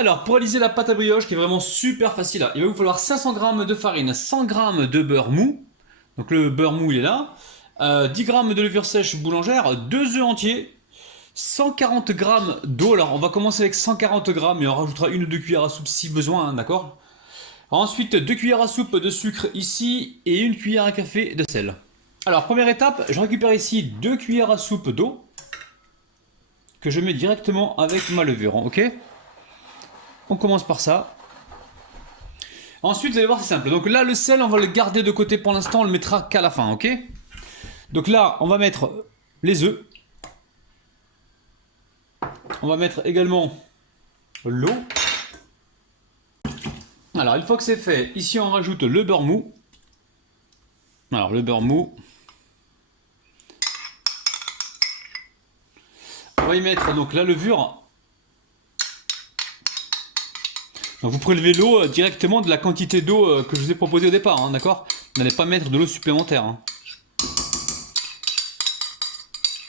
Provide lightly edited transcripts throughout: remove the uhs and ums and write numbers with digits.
Alors, pour réaliser la pâte à brioche, qui est vraiment super facile, il va vous falloir 500 g de farine, 100 g de beurre mou. Donc le beurre mou, il est là. 10 g de levure sèche boulangère, 2 œufs entiers, 140 g d'eau. Alors, on va commencer avec 140 g, mais on rajoutera 1 ou 2 cuillères à soupe si besoin, hein, d'accord? Ensuite, 2 cuillères à soupe de sucre ici et 1 cuillère à café de sel. Alors, première étape, je récupère ici 2 cuillères à soupe d'eau que je mets directement avec ma levure, ok? On commence par ça. Ensuite, vous allez voir, c'est simple. Donc là, le sel, on va le garder de côté pour l'instant, on le mettra qu'à la fin, ok? Donc là, on va mettre les œufs. On va mettre également l'eau. Alors, une fois que c'est fait, ici, on rajoute le beurre mou. Alors, le beurre mou. On va y mettre donc la levure. Donc vous prélevez l'eau directement de la quantité d'eau que je vous ai proposé au départ, hein, d'accord? Vous n'allez pas mettre de l'eau supplémentaire. Hein.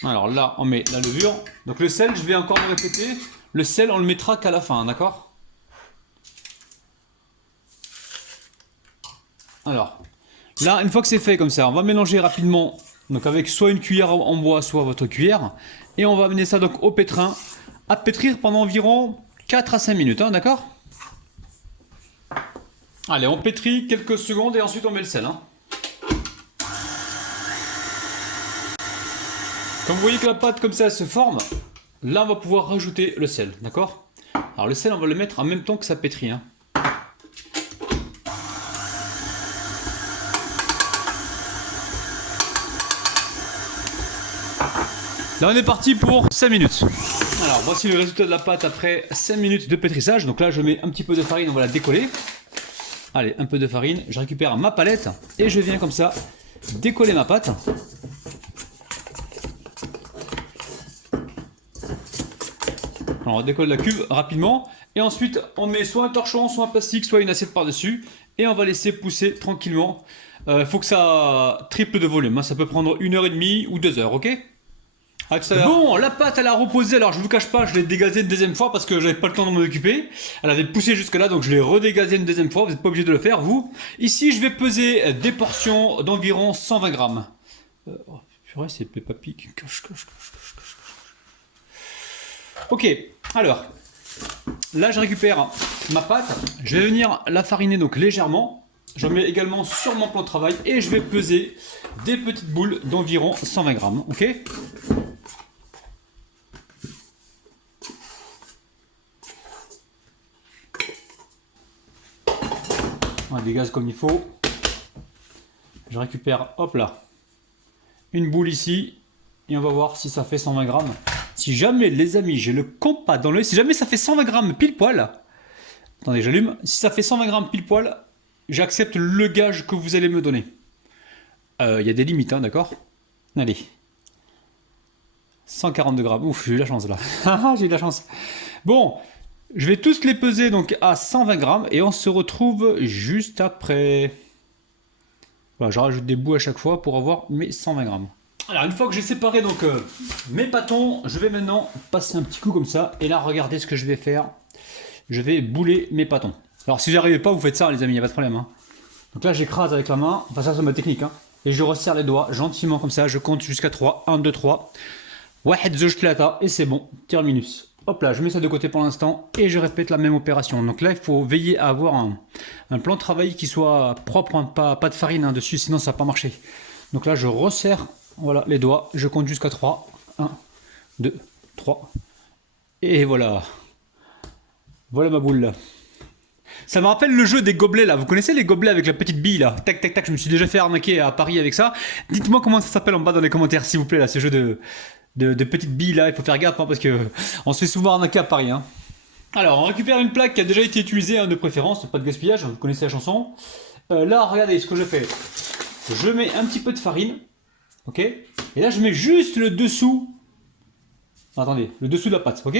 Alors là, on met la levure. Donc le sel, je vais encore me répéter, le sel, on le mettra qu'à la fin, d'accord? Alors, là, une fois que c'est fait comme ça, on va mélanger rapidement, donc avec soit une cuillère en bois, soit votre cuillère, et on va amener ça donc au pétrin, à pétrir pendant environ 4 à 5 minutes, hein, d'accord? Allez, on pétrit quelques secondes et ensuite on met le sel. Hein. Comme vous voyez que la pâte comme ça elle se forme, là on va pouvoir rajouter le sel, d'accord? Alors le sel on va le mettre en même temps que ça pétrit. Hein. Là on est parti pour 5 minutes. Alors voici le résultat de la pâte après 5 minutes de pétrissage. Donc là je mets un petit peu de farine, on va la décoller. Allez, un peu de farine, je récupère ma palette et je viens comme ça décoller ma pâte. Alors on décolle la cuve rapidement et ensuite on met soit un torchon, soit un plastique, soit une assiette par-dessus et on va laisser pousser tranquillement. Il faut que ça triple de volume, hein. Ça peut prendre 1h30 ou 2 heures, ok? Bon, la pâte elle a reposé, alors je vous cache pas, je l'ai dégazée une deuxième fois parce que j'avais pas le temps de m'en occuper. Elle avait poussé jusque là donc je l'ai redégazée une deuxième fois, vous n'êtes pas obligé de le faire vous. Ici je vais peser des portions d'environ 120 grammes. Oh, purée, c'est Peppa Pig. Ok, alors, là je récupère ma pâte, je vais venir la fariner donc légèrement. J'en mets également sur mon plan de travail et je vais peser des petites boules d'environ 120 grammes, ok? On dégaze comme il faut. Je récupère, hop là, une boule ici. Et on va voir si ça fait 120 grammes. Si jamais, les amis, j'ai le compas dans l'œil, si jamais ça fait 120 grammes pile poil. Attendez, j'allume. Si ça fait 120 grammes pile poil, j'accepte le gage que vous allez me donner. Il y a des limites, hein, d'accord? Allez. 142 grammes. Ouf, j'ai eu la chance là. J'ai eu la chance. Bon. Je vais tous les peser donc à 120 grammes et on se retrouve juste après. Voilà, je rajoute des bouts à chaque fois pour avoir mes 120 grammes. Alors une fois que j'ai séparé donc mes pâtons, je vais maintenant passer un petit coup comme ça. Et là, regardez ce que je vais faire. Je vais bouler mes pâtons. Alors si j'arrivais pas, vous faites ça les amis, il n'y a pas de problème. Hein. Donc là, j'écrase avec la main. Enfin ça c'est ma technique. Hein. Et je resserre les doigts gentiment comme ça. Je compte jusqu'à 3. 1, 2, 3. Wahed, zouj, tlata. Et c'est bon. Terminus. Hop là, je mets ça de côté pour l'instant et je répète la même opération. Donc là, il faut veiller à avoir un plan de travail qui soit propre, hein, pas de farine hein, dessus, sinon ça va pas marcher. Donc là, je resserre voilà, les doigts, je compte jusqu'à 3. 1, 2, 3. Et voilà. Voilà ma boule là. Ça me rappelle le jeu des gobelets là. Vous connaissez les gobelets avec la petite bille là? Tac, tac, tac, je me suis déjà fait arnaquer à Paris avec ça. Dites-moi comment ça s'appelle en bas dans les commentaires s'il vous plaît là, ce jeu de petites billes là, il faut faire gaffe hein, parce que on se fait souvent arnaquer à Paris. Hein. Alors, on récupère une plaque qui a déjà été utilisée hein, de préférence, pas de gaspillage, vous connaissez la chanson. Là, regardez ce que je fais. Je mets un petit peu de farine, ok? Et là, je mets juste le dessous. Attendez, le dessous de la pâte, ok?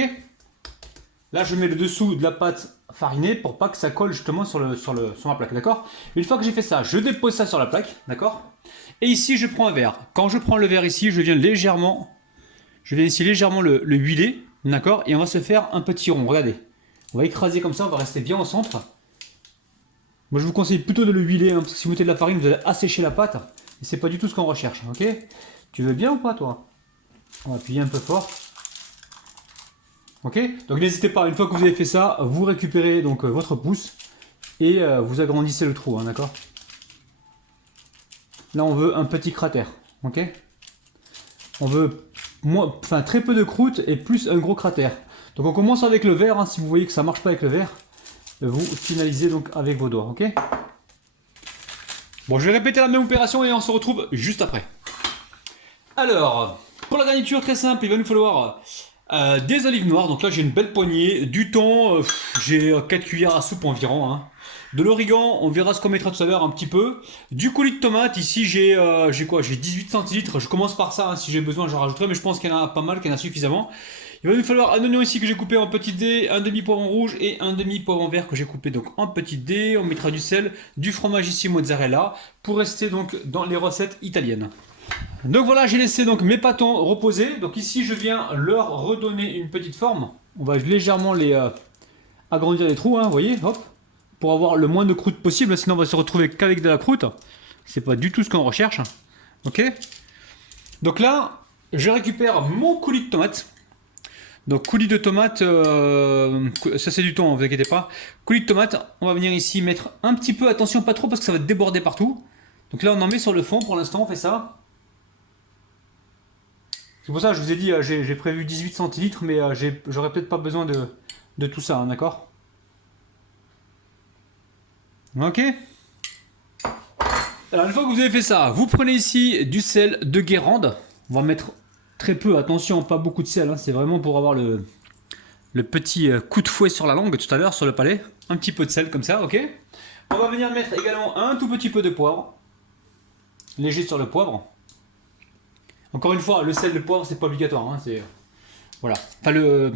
Là, je mets le dessous de la pâte farinée pour pas que ça colle justement sur ma plaque, d'accord? Une fois que j'ai fait ça, je dépose ça sur la plaque, d'accord? Et ici, je prends un verre. Quand je prends le verre ici, je viens ici légèrement le huiler, d'accord? Et on va se faire un petit rond, regardez. On va écraser comme ça, on va rester bien au centre. Moi je vous conseille plutôt de le huiler, hein, parce que si vous mettez de la farine, vous allez assécher la pâte. Et c'est pas du tout ce qu'on recherche, ok? Tu veux bien ou pas toi? On va appuyer un peu fort. Ok? Donc n'hésitez pas, une fois que vous avez fait ça, vous récupérez donc votre pouce et vous agrandissez le trou, hein, d'accord? Là on veut un petit cratère, ok? On veut très peu de croûte et plus un gros cratère. Donc on commence avec le verre, hein, si vous voyez que ça marche pas avec le verre, vous finalisez donc avec vos doigts, ok? Bon, je vais répéter la même opération et on se retrouve juste après. Alors, pour la garniture très simple, il va nous falloir des olives noires, donc là j'ai une belle poignée, du thon, j'ai 4 cuillères à soupe environ, hein. De l'origan, on verra ce qu'on mettra tout à l'heure un petit peu. Du coulis de tomate, ici j'ai quoi? J'ai 18 centilitres, je commence par ça, hein, si j'ai besoin j'en rajouterai, mais je pense qu'il y en a pas mal, qu'il y en a suffisamment. Il va nous falloir un oignon ici que j'ai coupé en petits dés, un demi poivron rouge et un demi poivron vert que j'ai coupé donc en petits dés. On mettra du sel, du fromage ici mozzarella, pour rester donc dans les recettes italiennes. Donc voilà, j'ai laissé donc mes pâtons reposer. Donc ici je viens leur redonner une petite forme. On va légèrement les agrandir les trous, hein, vous voyez, hop, pour avoir le moins de croûte possible, sinon on va se retrouver qu'avec de la croûte. C'est pas du tout ce qu'on recherche. Ok. Donc là, je récupère mon coulis de tomate. Donc coulis de tomate, ça c'est du thon, ne vous inquiétez pas. Coulis de tomate, on va venir ici mettre un petit peu, attention pas trop parce que ça va déborder partout. Donc là on en met sur le fond pour l'instant, on fait ça. C'est pour ça que je vous ai dit, j'ai prévu 18 centilitres, mais j'aurais peut-être pas besoin de tout ça, hein, d'accord? Ok. Alors une fois que vous avez fait ça, vous prenez ici du sel de Guérande. On va mettre très peu, attention, pas beaucoup de sel, hein, c'est vraiment pour avoir le petit coup de fouet sur la langue tout à l'heure, sur le palais. Un petit peu de sel comme ça, ok? On va venir mettre également un tout petit peu de poivre. Léger sur le poivre. Encore une fois, le sel, le poivre, c'est pas obligatoire, hein, c'est... Voilà. Enfin, le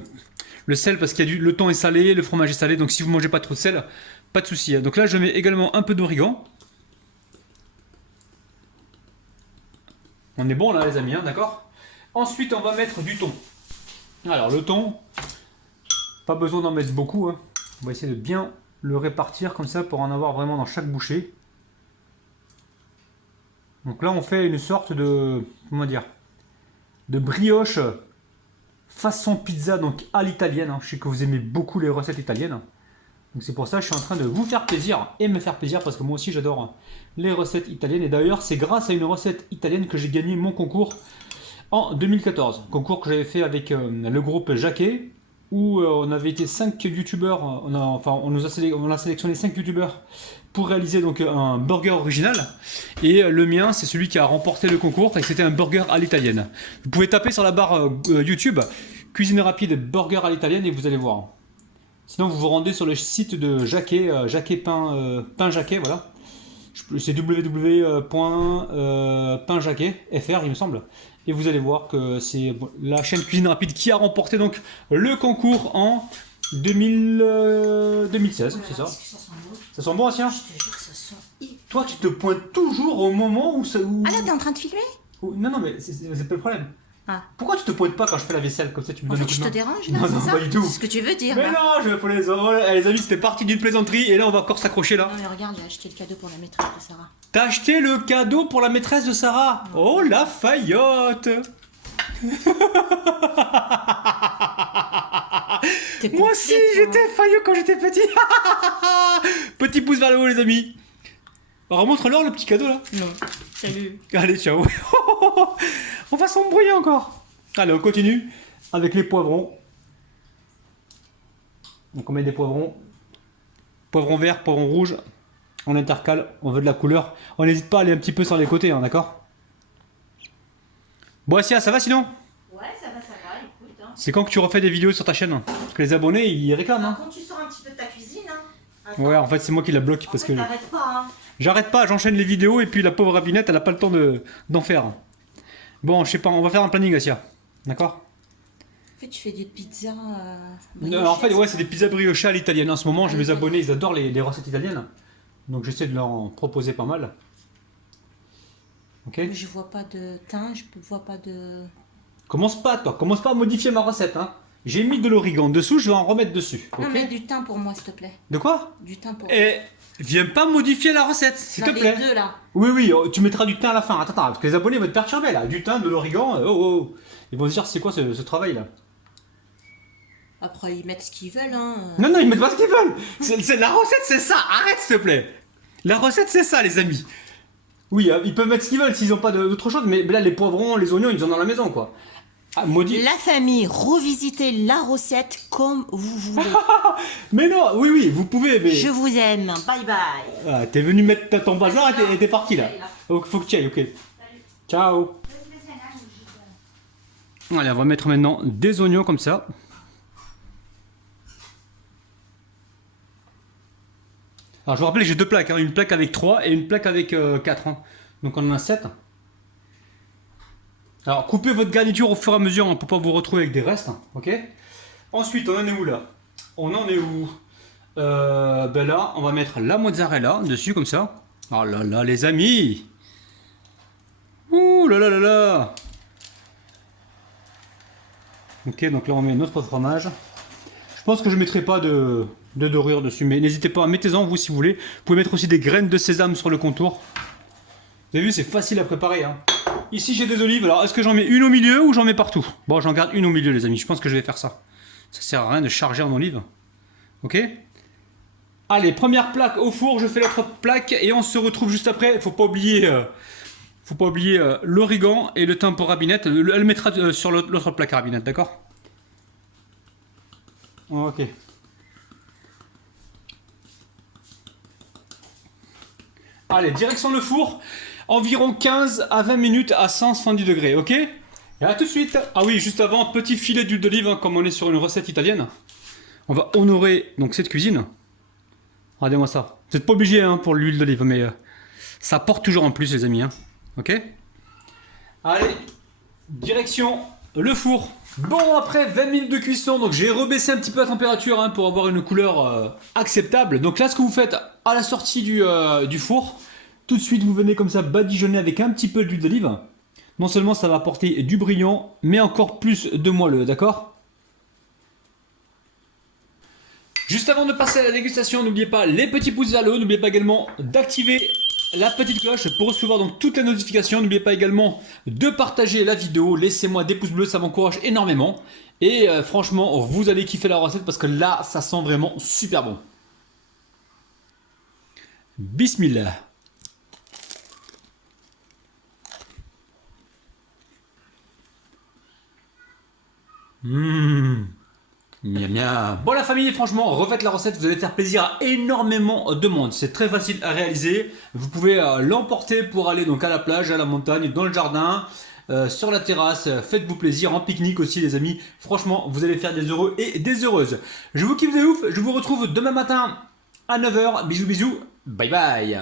sel, parce qu'il y a le thon est salé, le fromage est salé, donc si vous mangez pas trop de sel, pas de souci, hein. Donc là, je mets également un peu d'origan. On est bon là, les amis, hein, d'accord? Ensuite, on va mettre du thon. Alors, le thon, pas besoin d'en mettre beaucoup, hein. On va essayer de bien le répartir comme ça pour en avoir vraiment dans chaque bouchée. Donc là, on fait une sorte de, comment dire, de brioche façon pizza, donc à l'italienne, hein. Je sais que vous aimez beaucoup les recettes italiennes. Donc c'est pour ça que je suis en train de vous faire plaisir et me faire plaisir parce que moi aussi j'adore les recettes italiennes. Et d'ailleurs, c'est grâce à une recette italienne que j'ai gagné mon concours en 2014. Concours que j'avais fait avec le groupe Jacquet, où on avait été 5 youtubeurs, on a sélectionné 5 youtubeurs pour réaliser donc un burger original. Et le mien, c'est celui qui a remporté le concours et c'était un burger à l'italienne. Vous pouvez taper sur la barre YouTube cuisine rapide burger à l'italienne et vous allez voir. Sinon, vous vous rendez sur le site de Jacquet, Jacquet Pain Jacquet, voilà. C'est www.painjacquet.fr, il me semble. Et vous allez voir que c'est la chaîne Cuisine Rapide qui a remporté donc le concours en 2016, c'est ça? Ça sent bon. Ça sent bon, Ancien? Je te jure que ça sent hyper. Toi, tu te pointes toujours au moment où ça... Ah là, t'es en train de filmer? Non, non, mais c'est pas le problème. Ah. Pourquoi tu te pointes pas quand je fais la vaisselle comme ça, tu me En donnes fait, un coup je de te main? dérange là, Non, c'est non, ça? pas du tout. C'est ce que tu veux dire. Mais là. non, je vais pour les autres. Les amis, c'était parti d'une plaisanterie et là, on va encore s'accrocher là. Non, mais regarde, j'ai acheté le cadeau pour la maîtresse de Sarah. T'as acheté le cadeau pour la maîtresse de Sarah? Oh, la faillotte! Moi aussi, j'étais faillot quand j'étais petit. Petit pouce vers le haut, les amis. Remontre-leur le petit cadeau là. Non. Salut. Allez, ciao. On va s'embrouiller encore. Allez, on continue avec les poivrons. Donc on met des poivrons. Poivron vert, poivron rouge. On intercale, on veut de la couleur. On n'hésite pas à aller un petit peu sur les côtés, hein, d'accord? Bon, Assia, ça va sinon? Ouais, ça va, écoute. Hein. C'est quand que tu refais des vidéos sur ta chaîne? Parce que les abonnés, ils réclament. Hein. Quand tu sors un petit peu de ta cuisine, hein. Attends. Ouais, en fait, c'est moi qui la bloque parce que t'arrêtes pas, hein. j'arrête pas, j'enchaîne les vidéos et puis la pauvre Rapinette, elle a pas le temps d'en faire. Bon, je sais pas, on va faire un planning, Assia. D'accord? En fait, tu fais des pizzas. En fait, ouais, c'est des pizzas briochées à l'italienne. En ce moment, j'ai mes l'italienne. abonnés, ils adorent les recettes italiennes. Donc j'essaie de leur en proposer pas mal. Ok? Je vois pas de thym, je vois pas de. Commence pas, toi. Commence pas à modifier ma recette. Hein. J'ai mis de l'origan dessous, je vais en remettre dessus. Non, Ok. mais du thym pour moi, s'il te plaît. De quoi? Du thym pour Et viens pas modifier la recette, s'il te les plaît. deux, là. Oui, oui, tu mettras du thym à la fin. Attends, parce que les abonnés vont te perturber là. Du thym, de l'origan, oh, oh. Ils vont se dire c'est quoi ce travail là? Après, ils mettent ce qu'ils veulent, hein. Non, non, ils mettent pas ce qu'ils veulent. La recette, c'est ça. Arrête, s'il te plaît. La recette, c'est ça, les amis. Oui, ils peuvent mettre ce qu'ils veulent s'ils ont pas d'autre chose, mais là, les poivrons, les oignons, ils ont dans la maison, quoi. Ah, maudit. La famille, revisitez la recette comme vous voulez. Mais non, oui, oui, vous pouvez, mais. Je vous aime. Bye bye. Ah, t'es venu mettre ton bazar et t'es parti là. Oh, faut que tu ailles, ok. Ciao. Allez, on va mettre maintenant des oignons comme ça. Alors je vous rappelle que j'ai deux plaques, hein, une plaque avec 3 et une plaque avec 4. Hein. Donc on en a 7. Alors coupez votre garniture au fur et à mesure hein, pour pas vous retrouver avec des restes. Hein, ok. Ensuite on en est où là? On en est où? Ben là on va mettre la mozzarella dessus comme ça. Oh là là les amis. Ouh là là là là. Ok, donc là on met notre fromage. Je pense que je ne mettrai pas de dorure dessus, mais n'hésitez pas, mettez-en vous si vous voulez. Vous pouvez mettre aussi des graines de sésame sur le contour. Vous avez vu, c'est facile à préparer. Hein. Ici j'ai des olives, alors est-ce que j'en mets une au milieu ou j'en mets partout? Bon, j'en garde une au milieu les amis, je pense que je vais faire ça. Ça sert à rien de charger en olive. Ok? Allez, première plaque au four, je fais l'autre plaque et on se retrouve juste après. Faut pas oublier l'origan et le thym pour rabinette. Elle mettra sur l'autre plaque à rabinette, d'accord? Ok. Allez, direction le four. Environ 15 à 20 minutes à 170 degrés, ok? Et à tout de suite. Ah oui, juste avant, petit filet d'huile d'olive, hein, comme on est sur une recette italienne. On va honorer donc cette cuisine. Regardez-moi ça. Vous n'êtes pas obligé hein, pour l'huile d'olive, mais ça porte toujours en plus, les amis. Hein. Ok? Allez, direction le four. Bon, après 20 minutes de cuisson, donc j'ai rebaissé un petit peu la température hein, pour avoir une couleur acceptable. Donc là, ce que vous faites à la sortie du four, tout de suite, vous venez comme ça badigeonner avec un petit peu d'huile d'olive. Non seulement ça va apporter du brillant, mais encore plus de moelleux, d'accord? Juste avant de passer à la dégustation, n'oubliez pas les petits pouces vers le haut, n'oubliez pas également d'activer la petite cloche pour recevoir donc toutes les notifications. N'oubliez pas également de partager la vidéo, laissez-moi des pouces bleus, ça m'encourage énormément. Et franchement, vous allez kiffer la recette parce que là, ça sent vraiment super bon. Bismillah. Miam miam. Bon la famille, franchement, refaites la recette, vous allez faire plaisir à énormément de monde. C'est très facile à réaliser. Vous pouvez l'emporter pour aller donc à la plage, à la montagne, dans le jardin, sur la terrasse. Faites-vous plaisir, en pique-nique aussi les amis. Franchement, vous allez faire des heureux et des heureuses. Je vous kiffe de ouf, je vous retrouve demain matin à 9 h. Bisous bisous, bye bye.